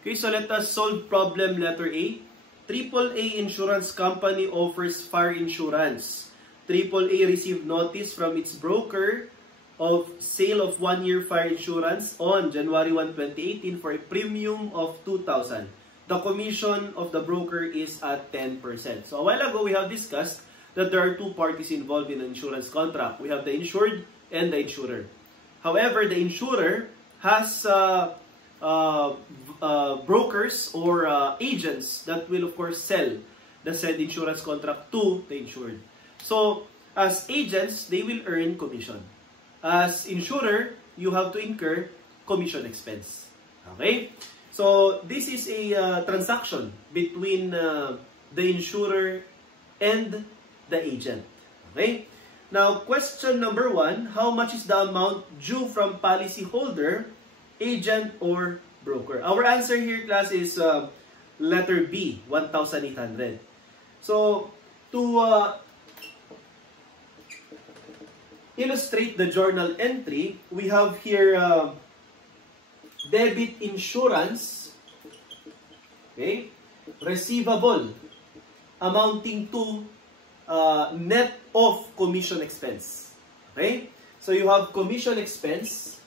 Okay, so let us solve problem letter A. AAA Insurance Company offers fire insurance. AAA received notice from its broker of sale of 1-year fire insurance on January 1, 2018 for a premium of 2,000. The commission of the broker is at 10%. So a while ago, we have discussed that there are two parties involved in an insurance contract. We have the insured and the insurer. However, the insurer has brokers or agents that will of course sell the said insurance contract to the insured. So as agents, they will earn commission. As insurer, you have to incur commission expense. Okay? So this is a transaction between the insurer and the agent. Okay? Now, question number 1, how much is the amount due from policyholder, agent, or broker? Our answer here, class, is letter B, 1,800. So, to illustrate the journal entry, we have here debit insurance, okay, receivable, amounting to net of commission expense. Okay? So you have commission expense,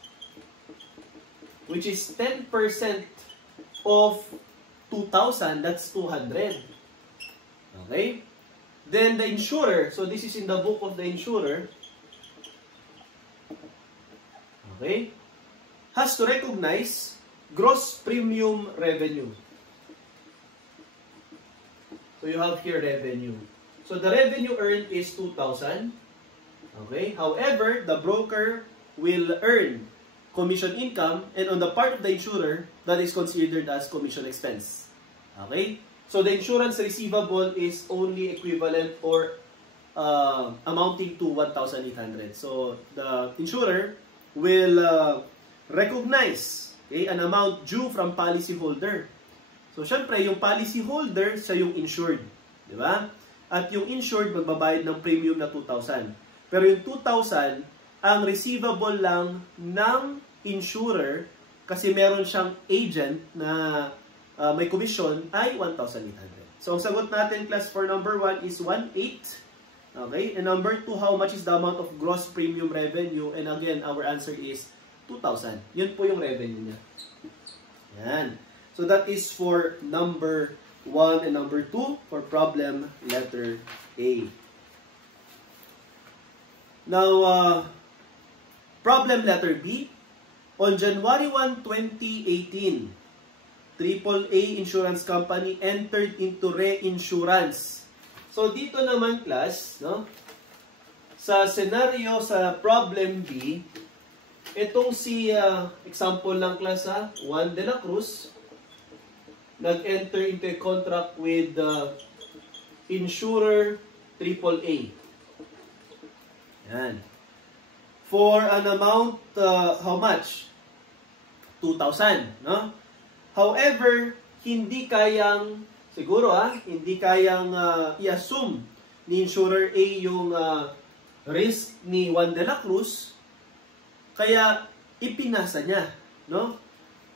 which is 10% of 2,000, that's 200. Okay? Then the insurer, so this is in the book of the insurer, okay, has to recognize gross premium revenue. So you have here revenue. So the revenue earned is 2,000. Okay? However, the broker will earn commission income, and on the part of the insurer, that is considered as commission expense. Okay? So the insurance receivable is only equivalent or amounting to 1,800. So the insurer will recognize, okay, an amount due from policyholder. So syempre, yung policyholder, siya yung insured. Di ba? At yung insured, magbabayad ng premium na 2,000. Pero yung 2,000, ang receivable lang ng insurer, kasi meron siyang agent na may commission, ay 1,800. So ang sagot natin, class, for number 1 is 1,800. Okay? And number 2, how much is the amount of gross premium revenue? And again, our answer is 2,000. Yun po yung revenue niya. Yan. So that is for number 1 and number 2 for problem letter A. Now, problem letter B. On January 1, 2018, AAA Insurance Company entered into reinsurance. So dito naman, class, no? Sa scenario sa problem B, itong si example lang, class, Juan de la Cruz nag-enter into a contract with insurer AAA. Yan. For an amount, how much? 2,000, no? However, hindi kayang, siguro hindi kayang i-assume ni insurer A yung risk ni Juan de la Cruz, kaya ipinasa niya, no?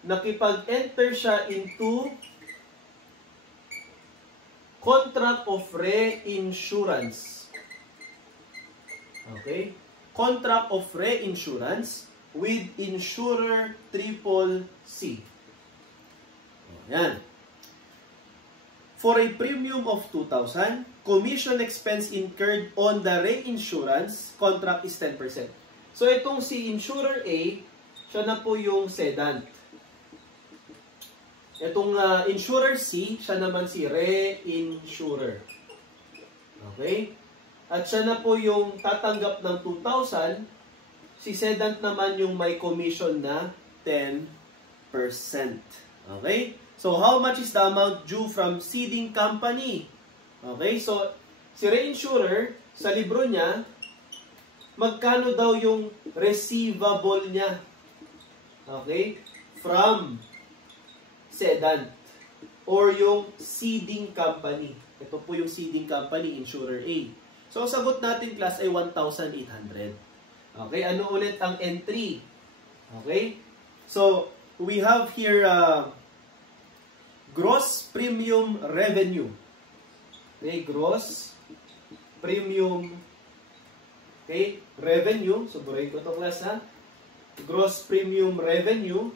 Nakipag-enter siya into contract of reinsurance. Okay? Contract of reinsurance with insurer CCC. Yan. For a premium of 2,000, commission expense incurred on the reinsurance contract is 10%. So itong si insurer A, siya na po yung cedant. Itong insurer C, siya naman si reinsurer. Okay? At siya na po yung tatanggap ng 2,000. Si cedant naman yung may commission na 10%. Okay? So, how much is the amount due from ceding company? Okay? So, si reinsurer, sa libro niya, magkano daw yung receivable niya? Okay? From cedant or yung ceding company. Ito po yung ceding company, insurer A. So, ang sagot natin, class, ay 1,800. Okay, ano ulit ang entry? Okay? So, we have here gross premium revenue. Okay, gross premium, okay, revenue. So, burahin ko ito, class, ha? Gross premium revenue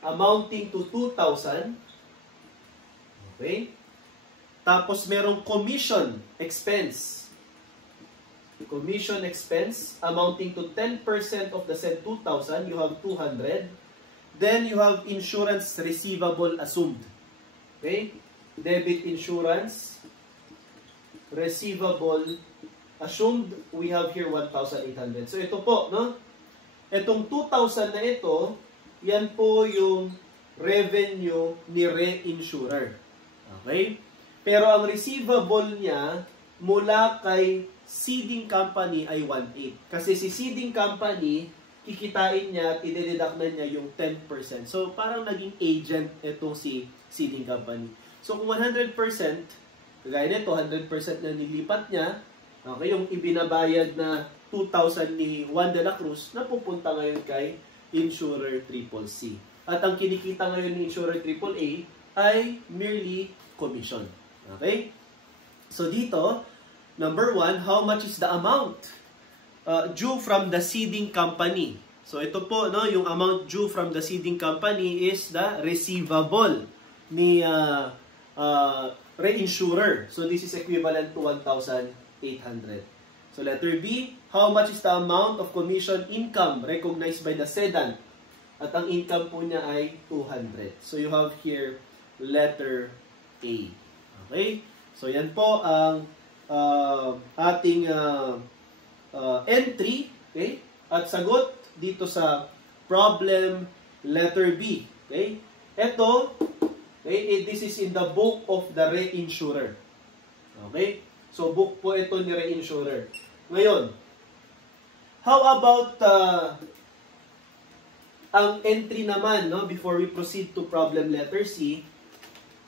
amounting to 2,000. Okay? Tapos, merong commission expense. Commission expense amounting to 10% of the said 2,000. You have 200. Then, you have insurance receivable assumed. Okay? Debit insurance receivable assumed. We have here 1,800. So, ito po, no? Itong 2,000 na ito, yan po yung revenue ni reinsurer. Okay? Pero ang receivable niya mula kay seeding company ay 1/8. Kasi si seeding company, kikitain niya, tidededuct na niya yung 10%. So, parang naging agent itong si seeding company. So, kung 100%, kagaya nito, 100% na nilipat niya, okay, yung ibinabayad na 2,000 ni Juan de la Cruz, napupunta ngayon kay Insurer Triple C. At ang kinikita ngayon ni Insurer Triple A ay merely commission. Okay? So dito, number 1, how much is the amount due from the seeding company? So ito po, no, yung amount due from the seeding company is the receivable ni reinsurer. So this is equivalent to 1,800. So letter B, how much is the amount of commission income recognized by the cedant? At ang income po niya ay 200. So you have here letter A. Okay? So yan po ang ating entry. Okay? At sagot dito sa problem letter B. Okay? Ito, okay, this is in the book of the reinsurer. Okay? So book po ito ni reinsurer. Ngayon, how about ang entry naman, no, before we proceed to problem letter C,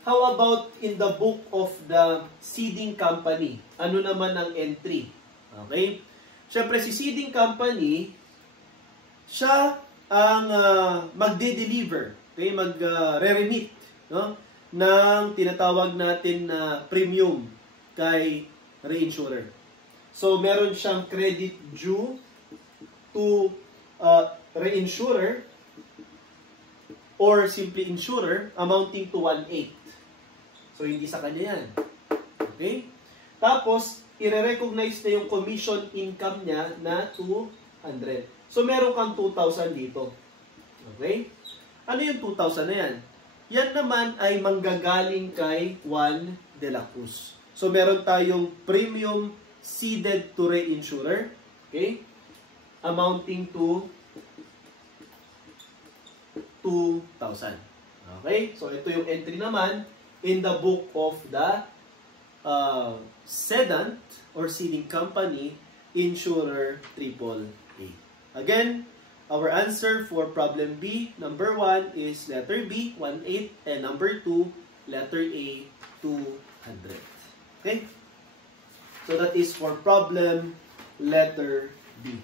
how about in the book of the seeding company? Ano naman ang entry? Okay? Siyempre, si seeding company, siya ang magde-deliver, okay, mag-re-remit, no, ng tinatawag natin na premium kay reinsurer. So, meron siyang credit due to reinsurer or simply insurer amounting to 1/8. So, hindi sa kanya yan. Okay? Tapos, i-recognize na yung commission income niya na 200. So, meron kang 2,000 dito. Okay? Ano yung 2,000 na yan? Yan naman ay manggagaling kay Juan de la Cruz. So, meron tayong premium ceded to reinsurer, okay, amounting to 2,000. Okay? So, ito yung entry naman in the book of the cedant or seeding company, Insurer Triple A. Again, our answer for problem B, number 1 is letter B, 1/8, and number 2, letter A, 200. Okay? So that is for problem letter B.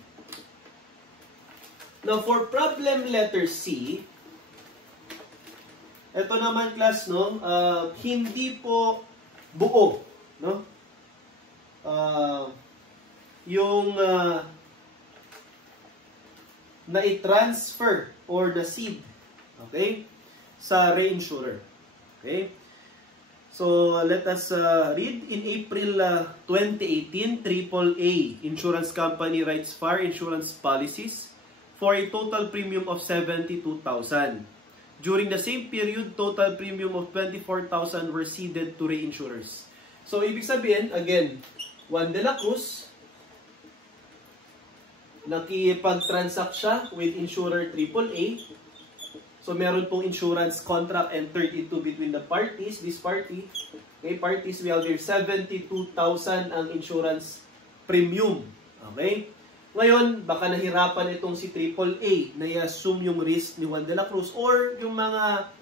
Now for problem letter C, ito naman class, no, hindi po buo, no? Yung na-transfer or na-seed, okay, sa reinsurer. Okay? So, let us read. In April 2018, AAA Insurance Company writes fire insurance policies for a total premium of 72,000. During the same period, total premium of 24,000 were ceded to reinsurers. So, ibig sabihin, again, Juan de la Cruz, nakipag-transact siya with insurer AAA. So, meron pong insurance contract and 32 between the parties. This party, okay, parties, we have here 72,000 ang insurance premium. Okay? Ngayon, baka nahirapan itong si AAA na i-assume yung risk ni Juan de la Cruz or yung mga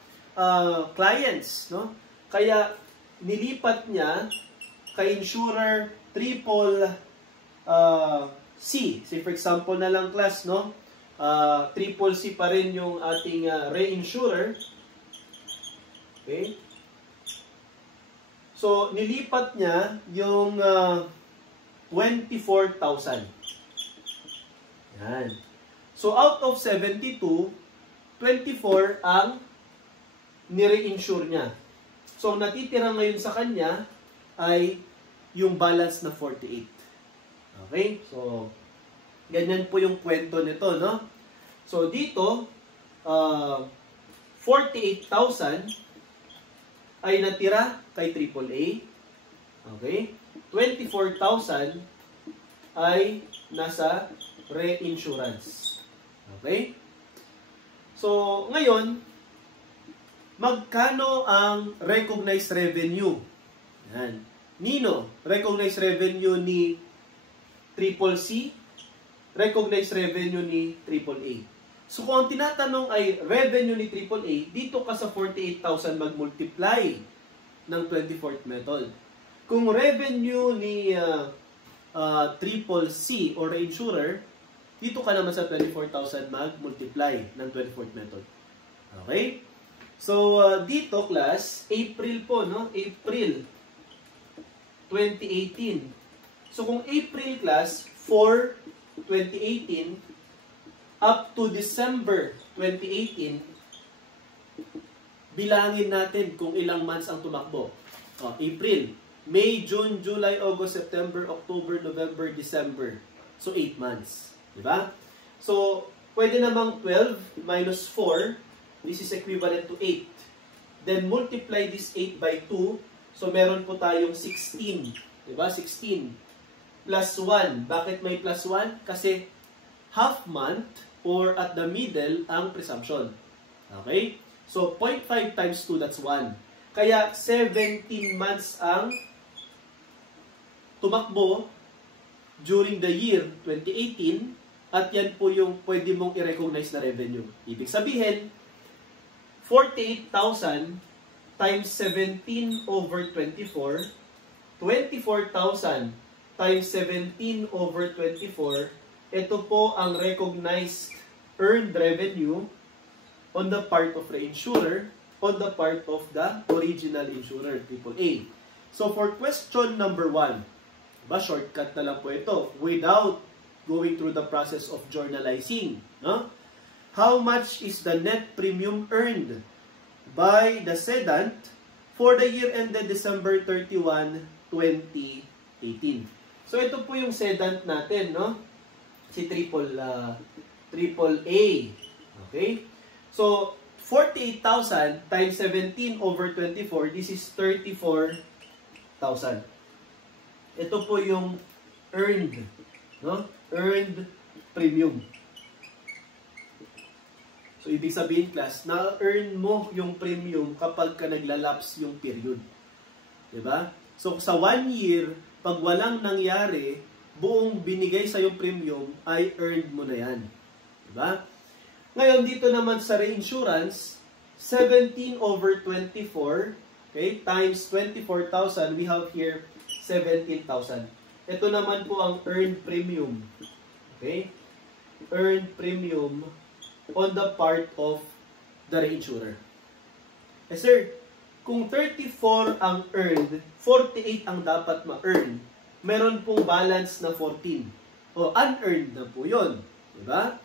clients, no? Kaya, nilipat niya kay insurer Triple C. Say, for example na lang class, no? Triple C pa rin yung ating reinsurer. Okay? So, nilipat niya yung 24,000. Yan. So, out of 72, 24 ang nire-insure niya. So, ang natitira ngayon sa kanya ay yung balance na 48. Okay? So, ganyan po yung kwento nito, no? So, dito, 48,000 ay natira kay AAA. Okay? 24,000 ay nasa reinsurance. Okay? So, ngayon, magkano ang recognized revenue? Yan. Nino, recognized revenue ni CCC, recognized revenue ni AAA. So, kung ang tinatanong ay revenue ni AAA, dito ka sa 48,000 mag-multiply ng 24th method. Kung revenue ni CCC or reinsurer, dito ka naman sa 24,000 mag-multiply ng 24th method. Okay? So, dito class, April po, no? April 2018. So, kung April class, 4, 2018, up to December 2018, bilangin natin kung ilang months ang tumakbo. April, May, June, July, August, September, October, November, December. So, 8 months. Diba? So, pwede namang 12 minus 4. This is equivalent to 8. Then, multiply this 8 by 2. So, meron po tayong 16. Diba? 16. Plus 1. Bakit may plus 1? Kasi half month or at the middle ang presumption. Okay? So, 0.5 times 2, that's 1. Kaya, 17 months ang tumakbo during the year 2018 at yan po yung pwede mong i-recognize na revenue. Ibig sabihin, 48,000 times 17 over 24, 24,000 times 17 over 24, ito po ang recognized earned revenue on the part of the insurer, on the part of the original insurer, AAA. So for question number 1, shortcut na lang po ito, without going through the process of journalizing. No? How much is the net premium earned by the cedant for the year ended December 31, 2018? So ito po yung cedant natin, no? Si AAA. Okay? So 48,000 times 17 over 24, this is 34,000. Ito po yung earned, no? Earned premium. So, ibig sabihin, class, na-earn mo yung premium kapag ka naglalapse yung period. Diba? So, sa 1 year, pag walang nangyari, buong binigay sa yung premium ay earned mo na yan. Diba? Ngayon, dito naman sa reinsurance, 17 over 24, okay, times 24,000, we have here 17,000. Ito naman po ang earned premium. Okay? Earned premium on the part of the reinsurer. Sir, kung 34 ang earned, 48 ang dapat ma-earn, meron pong balance na 14. O, unearned na po yun. Diba?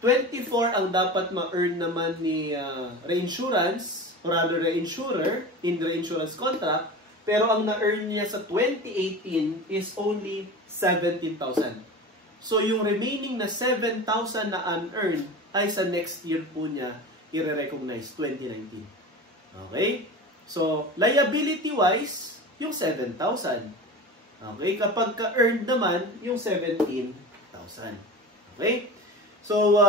24 ang dapat ma-earn naman ni reinsurance, or rather reinsurer, in the reinsurance contract, pero ang na-earn niya sa 2018 is only 17,000. So, yung remaining na 7,000 na unearned ay sa next year po niya i-recognize, 2019. Okay? So, liability-wise, yung 7,000. Okay? Kapag ka-earned naman, yung 17,000. Okay? So,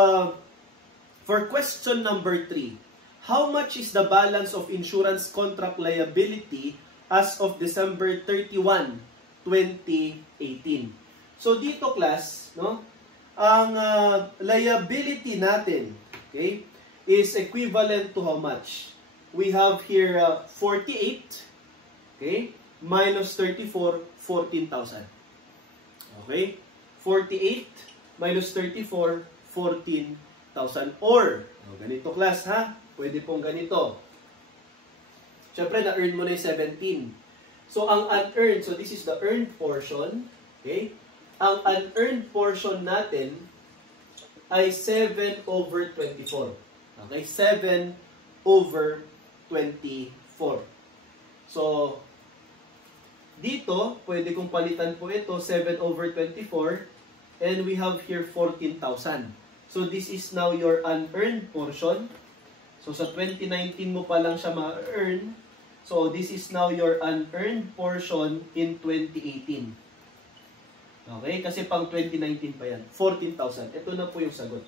for question number 3, how much is the balance of insurance contract liability as of December 31, 2018. So dito class, no, ang liability natin, okay, is equivalent to how much? We have here 48, okay, minus 34, 14,000. Okay? 48 minus 34, 14,000. Or, ganito class ha, pwede pong ganito. Siyempre, na-earn mo na yung 17. So, ang unearned, so this is the earned portion. Okay? Ang unearned portion natin ay 7 over 24. Okay? 7 over 24. So, dito, pwede kong palitan po ito, 7 over 24. And we have here 14,000. So, this is now your unearned portion. So, sa 2019 mo pa lang siya ma-earn. So, this is now your unearned portion in 2018. Okay? Kasi pang 2019 pa yan. 14,000. Ito na po yung sagot.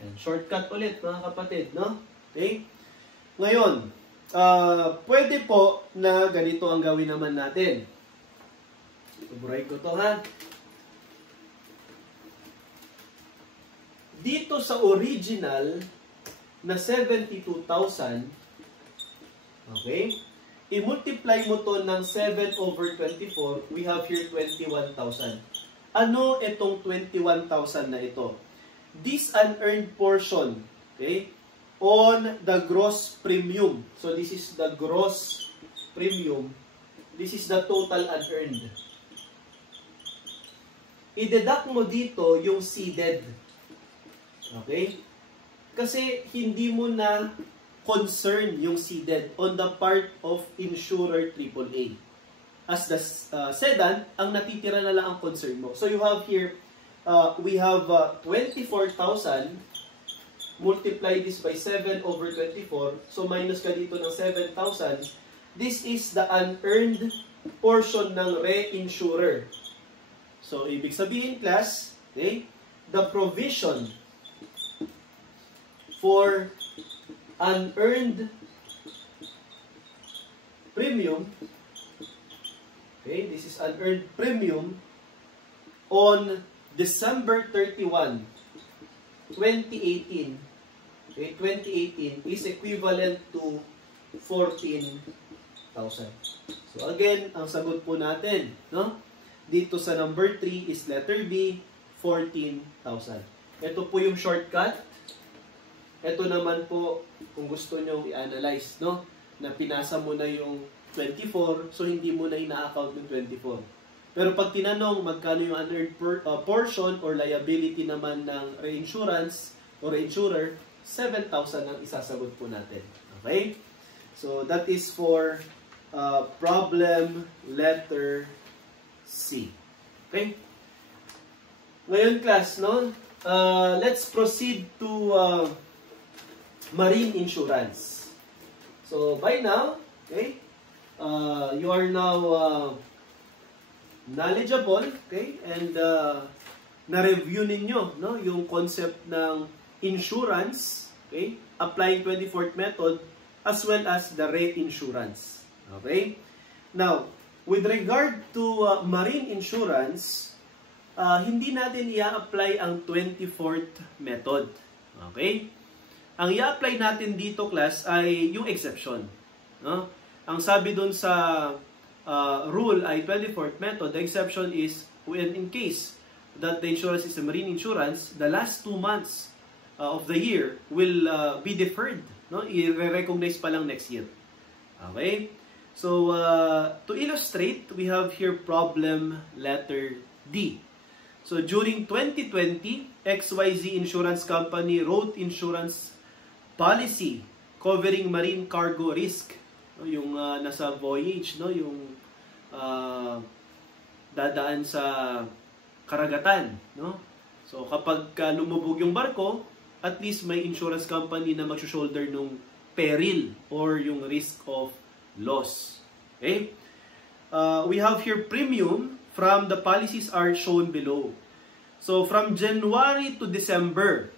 And shortcut ulit, mga kapatid. No? Okay? Ngayon, pwede po na ganito ang gawin naman natin. Iburay ko to, ha? Dito sa original na 72,000, okay, i-multiply mo to ng 7 over 24, we have here 21,000. Ano itong 21,000 na ito? This unearned portion, okay, on the gross premium. So this is the gross premium. This is the total unearned. I-deduct mo dito yung seeded. Okay? Kasi hindi mo na concern yung seeded on the part of insurer AAA. As the sedan, ang natitira na lang ang concern mo. So you have here, we have 24,000, multiply this by 7 over 24, so minus ka dito ng 7,000. This is the unearned portion ng reinsurer. So, ibig sabihin, class, okay, the provision for unearned premium, okay, this is unearned premium on December 31, 2018, okay, 2018 is equivalent to 14,000. So again, ang sagot po natin, no? Dito sa number 3 is letter B, 14,000. Ito po yung shortcut. Ito naman po, kung gusto nyo i-analyze, no? Na pinasa mo na yung 24, so hindi mo na ina-account yung 24. Pero pag tinanong magkano yung unearned portion or liability naman ng reinsurance or reinsurer, 7,000 ang isasagot po natin. Okay? So that is for problem letter C. Okay? Ngayon class, no? Let's proceed to marine insurance. So by now, okay? You are now knowledgeable, okay? And na-review ninyo, no, yung concept ng insurance, okay? Applying 24th method as well as the reinsurance. Okay? Now, with regard to marine insurance, hindi natin i-apply ang 24th method. Okay? Ang i-apply natin dito, class, ay yung exception. No? Ang sabi dun sa rule ay 24th method, the exception is when in case that the insurance is a marine insurance, the last 2 months of the year will be deferred. No? I-recognize pa lang next year. Okay? So, to illustrate, we have here problem letter D. So, during 2020, XYZ Insurance Company wrote insurance policy covering marine cargo risk. Yung nasa voyage, no, yung dadaan sa karagatan, no? So kapag lumubog yung barko, at least may insurance company na mag-shoulder nung peril or yung risk of loss. Okay? We have here premium from the policies are shown below. So from January to December,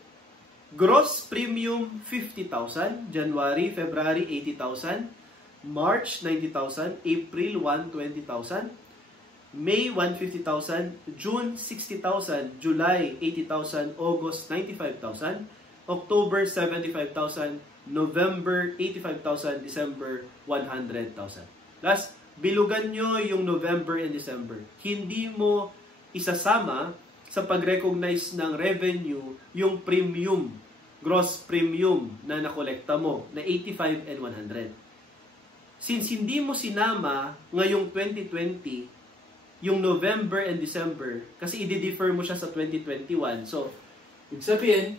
gross premium 50,000, January, February 80,000, March 90,000, April 120,000, May 150,000, June 60,000, July 80,000, August 95,000, October 75,000, November 85,000, December 100,000. Last, bilugan nyo yung November and December. Hindi mo isasama sa pag-recognize ng revenue yung premium, gross premium na nakolekta mo na 85 and 100. since hindi mo sinama ngayong 2020, yung November and December, kasi i-defer mo siya sa 2021. So, ibig sabihin,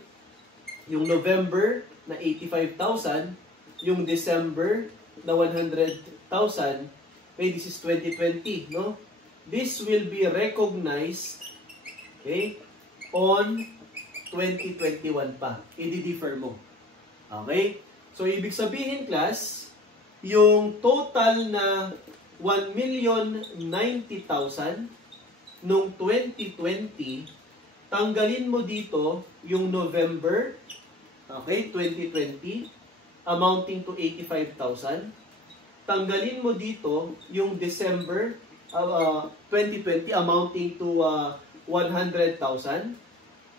yung November na 85,000, yung December na 100,000, okay, this is 2020, no? This will be recognized, okay, on 2021 pa. I-defer mo. Okay? So, ibig sabihin, class, yung total na 1,090,000 nung 2020, tanggalin mo dito yung November, okay, 2020, amounting to 85,000. Tanggalin mo dito yung December 2020, amounting to 100,000.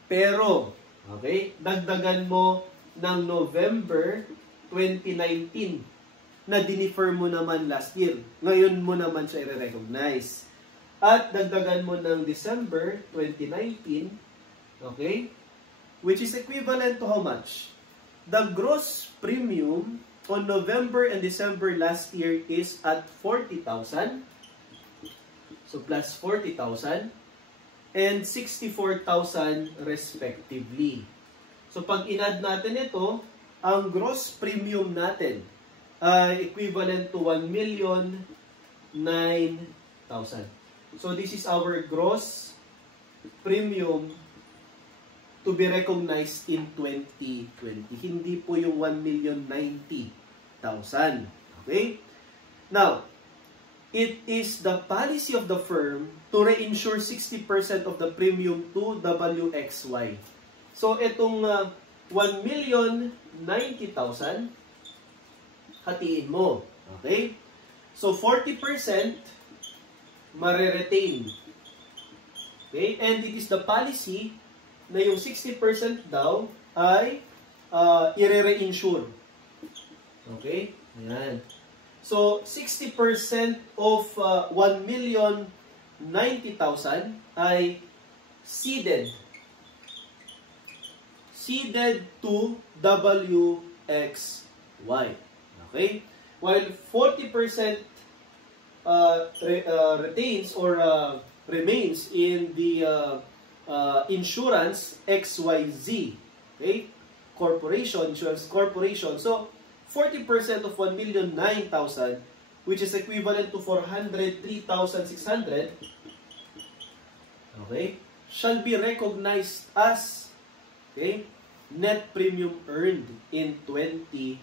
Pero, okay, dagdagan mo ng November 2019 na dinifer mo naman last year. Ngayon mo naman siya i-recognize. At dagdagan mo ng December 2019, okay, which is equivalent to how much? The gross premium on November and December last year is at 40,000. So plus 40,000 and 64,000 respectively. So pag in-add natin ito, ang gross premium natin ay equivalent to 1,009,000. So this is our gross premium to be recognized in 2020. Hindi po yung 1,090,000. Okay? Now, it is the policy of the firm to reinsure 60% of the premium to WXY. So, itong 1,090,000, hatiin mo. Okay? So, 40% mare-retain. Okay? And it is the policy na yung 60% daw ay i-reinsure. Okay? Ayan. So, 60% of 1,090,000 ay ceded. Ceded to WXY. Okay? While 40% retains or remains in the insurance XYZ. Okay? Corporation, insurance corporation. So, 40% of 1,009,000, which is equivalent to 403,600, okay, shall be recognized as, okay, net premium earned in 2020.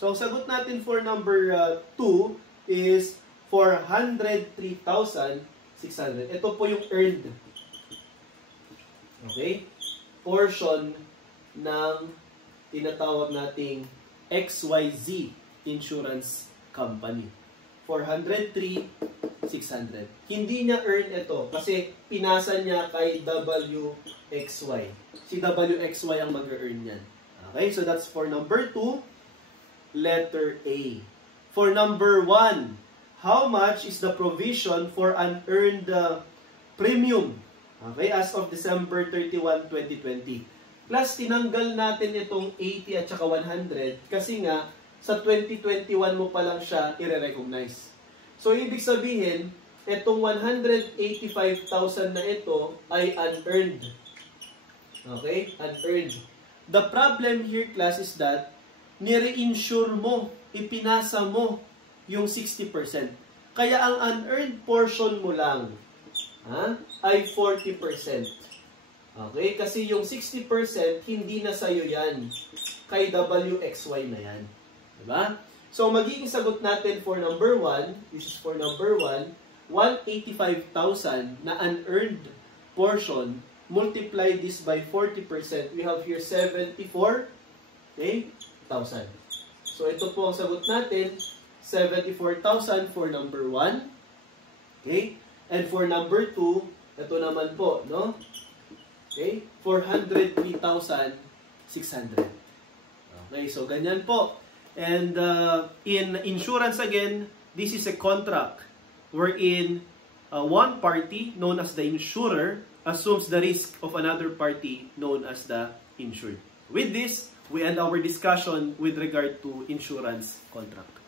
So, ang sagot natin for number 2 is 403,600. Ito po yung earned, okay, portion ng tinatawag nating XYZ Insurance Company. 403,600. Hindi niya earn ito kasi pinasa niya kay WXY. Si WXY ang mag-earn yan. Okay, so that's for number 2, letter A. For number 1, how much is the provision for unearned premium? Okay, as of December 31, 2020. Plus, tinanggal natin itong 80 at saka 100 kasi nga, sa 2021 mo pa lang siya i-recognize. So, ibig sabihin, itong 185,000 na ito ay unearned. Okay? Unearned. The problem here, class, is that nire-insure mo, ipinasa mo yung 60%. Kaya ang unearned portion mo lang ay 40%. Okay? Kasi yung 60% hindi na sa'yo yan. Kay WXY na yan. Diba? So, magiging sagot natin for number 1, this is for number 1, 185,000 na unearned portion, multiply this by 40%, we have here 74,000. So, ito po ang sagot natin, 74,000 for number 1. Okay? And for number 2, ito naman po, no? Okay? 403,600. Okay, so ganyan po. And in insurance again, this is a contract wherein one party, known as the insurer, assumes the risk of another party, known as the insured. With this, we end our discussion with regard to insurance contract.